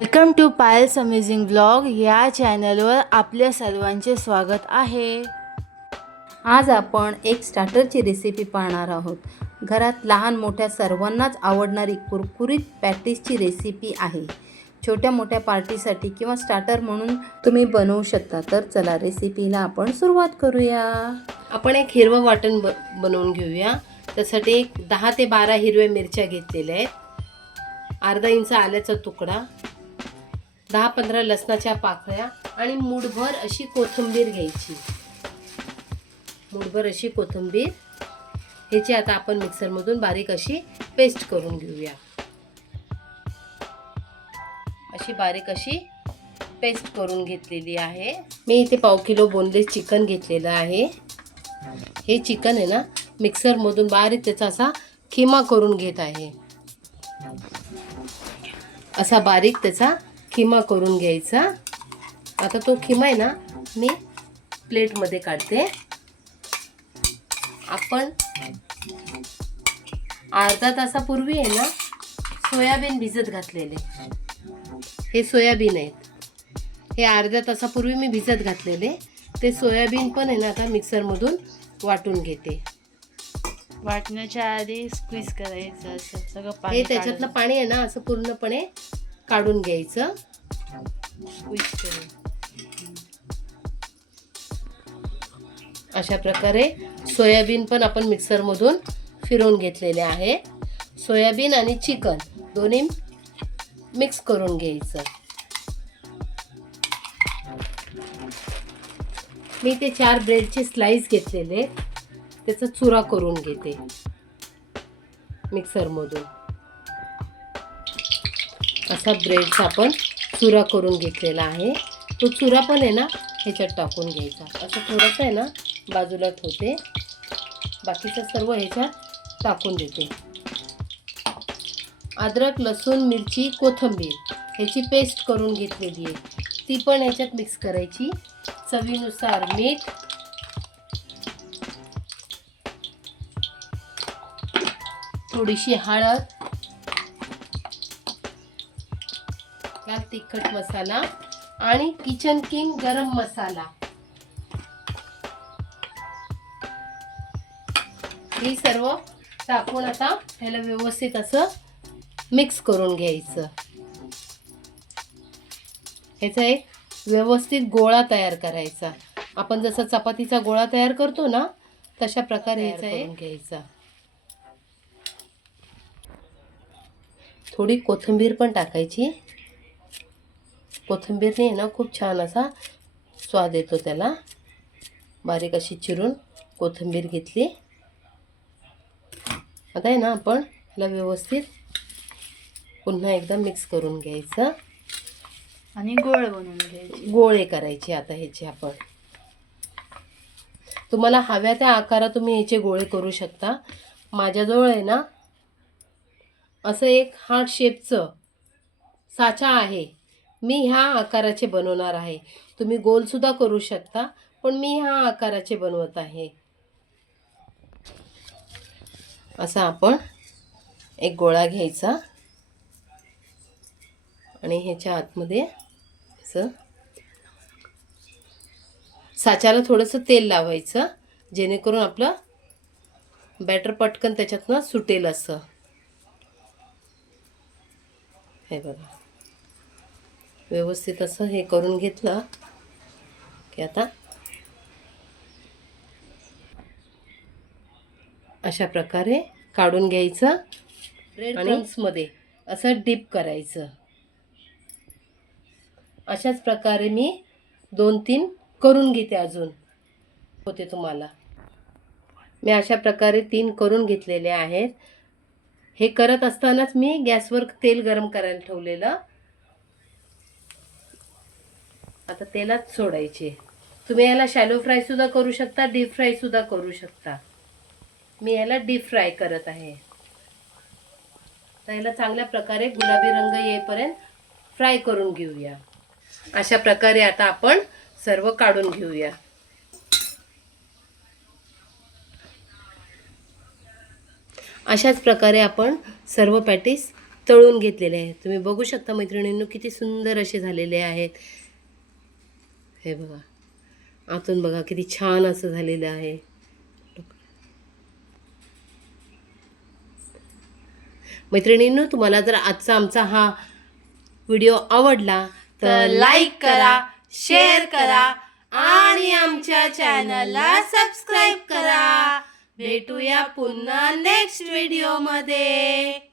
Welcome to Payal's amazing blog या चॅनलवर आपल्या सर्वांचे स्वागत आहे. आज आपण एक स्टार्टरची रेसिपी पाहणार आहोत. घरात लहान मोठ्या सर्वांनाच आवडणारी कुरकुरीत पॅटीसची रेसिपी आहे. छोट्या मोठ्या पार्टीसाठी किंवा स्टार्टर म्हणून तुम्ही बनवू शकता. तर चला रेसिपीला आपण सुरुवात करूया. आपण एक हिरवं वाटण ब बनवून घेऊया. त्यासाठी एक दहा ते बारा हिरव्या मिरच्या घेतलेल्या आहेत. अर्धा इंच आल्याचा तुकडा. दहा पंधरा लसणाच्या पाकळ्या आणि मूठभर अशी कोथिंबीर घ्यायची. मूठभर अशी कोथिंबीर. ह्याची आता आपण मिक्सरमधून बारीक अशी पेस्ट करून घेऊया. अशी बारीक अशी पेस्ट करून घेतलेली आहे. मी इथे पाव किलो बोनलेस चिकन घेतलेलं आहे. हे चिकन आहे ना मिक्सरमधून बारीक त्याचा असा खिमा करून घेत आहे. असा बारीक त्याचा खिमा करून घ्यायचा. आता तो खिमा आहे ना मी प्लेटमध्ये काढते. आपण अर्धा तासापूर्वी आहे ना सोयाबीन भिजत घातलेले. हे सोयाबीन आहेत. हे अर्ध्या तासापूर्वी मी भिजत घातलेले. ते सोयाबीन पण आहे ना आता मिक्सरमधून वाटून घेते. वाटण्याच्या आधी स्क्वीज करायचं असं सगळं हे त्याच्यातलं पाणी आहे ना असं पूर्णपणे काढून घ्यायचं. अशा प्रकारे सोयाबीन पण आपण मिक्सरमधून फिरवून घेतलेले आहे. सोयाबीन आणि चिकन दोन्ही मिक्स करून घ्यायचं. मी ते चार ब्रेडचे स्लाइस घेतलेले त्याचा चुरा करून घेते. मिक्सरमधून. असा ब्रेडचा आपण चुरा करून घेतलेला आहे. तो चुरा पण आहे ना ह्याच्यात टाकून घ्यायचा. असं थोडंसं आहे ना बाजूला ठेवते. बाकीचं सर्व ह्याच्यात टाकून देते. अद्रक लसूण मिरची कोथिंबीर ह्याची पेस्ट करून घेतलेली आहे. ती पण ह्याच्यात मिक्स करायची. चवीनुसार मीठ. थोडीशी हळद. लाल तिखट मसाला आणि किचन किंग गरम मसाला. ही सर्व टाकून आता त्याला व्यवस्थित असं मिक्स करून घ्यायचं. ह्याचा एक व्यवस्थित गोळा तयार करायचा. आपण जसं चपातीचा गोळा तयार करतो ना तशा प्रकारे ह्याचा एक घ्यायचा. थोडी कोथिंबीर पण टाकायची. कोथिंबीरने आहे ना खूप छान असा स्वाद येतो त्याला. बारीक अशी चिरून कोथिंबीर घेतली. आता आहे ना आपण ह्याला व्यवस्थित पुन्हा एकदा मिक्स करून घ्यायचं. आणि गोळ बनवून घ्यायची. गोळे करायचे आता ह्याचे आपण. तुम्हाला हव्या त्या आकारात तुम्ही ह्याचे गोळे करू शकता. माझ्याजवळ आहे ना असं एक हार्ट शेपचं साचा आहे. मी ह्या आकाराचे बनवणार आहे. तुम्ही गोलसुद्धा करू शकता पण मी ह्या आकाराचे बनवत आहे. असा आपण एक गोळा घ्यायचा. आणि ह्याच्या आतमध्ये असं साच्याला थोडंसं तेल लावायचं जेणेकरून आपलं बॅटर पटकन त्याच्यातनं सुटेल असं. हे बघा. व्यवस्थित असं हे करून घेतलं. की आता. अशा प्रकारे काढून घ्यायचं ब्रेड क्रम्समध्ये असं डीप करायचं. अशाच प्रकारे मी दोन तीन करून घेते अजून. होते तुम्हाला. मी अशा प्रकारे तीन करून घेतलेले आहेत. हे करत असतानाच मी गॅसवर तेल गरम करायला ठेवलेलं. आता तेलात सोडायचे. तुम्ही याला शॅलो फ्रायसुद्धा करू शकता डीप फ्रायसुद्धा करू शकता. मी याला डीप फ्राय करत आहे. तर याला चांगल्या प्रकारे गुलाबी रंग येईपर्यंत फ्राय करून घेऊया. अशा प्रकारे आता आपण सर्व काढून घेऊया. अशाच प्रकारे आपण सर्व पॅटीस तळून घेतलेले आहेत. तुम्ही बघू शकता मैत्रिणींनो किती सुंदर असे झालेले आहेत. हे बघा. आतून बघा किती छान असं झालेलं आहे. मैत्रिणींनो तुम्हाला जर आजचा आमचा हा व्हिडिओ आवडला तर लाईक करा शेअर करा आणि आमच्या चॅनलला सबस्क्राईब करा. भेटूया पुन्हा नेक्स्ट व्हिडिओमध्ये.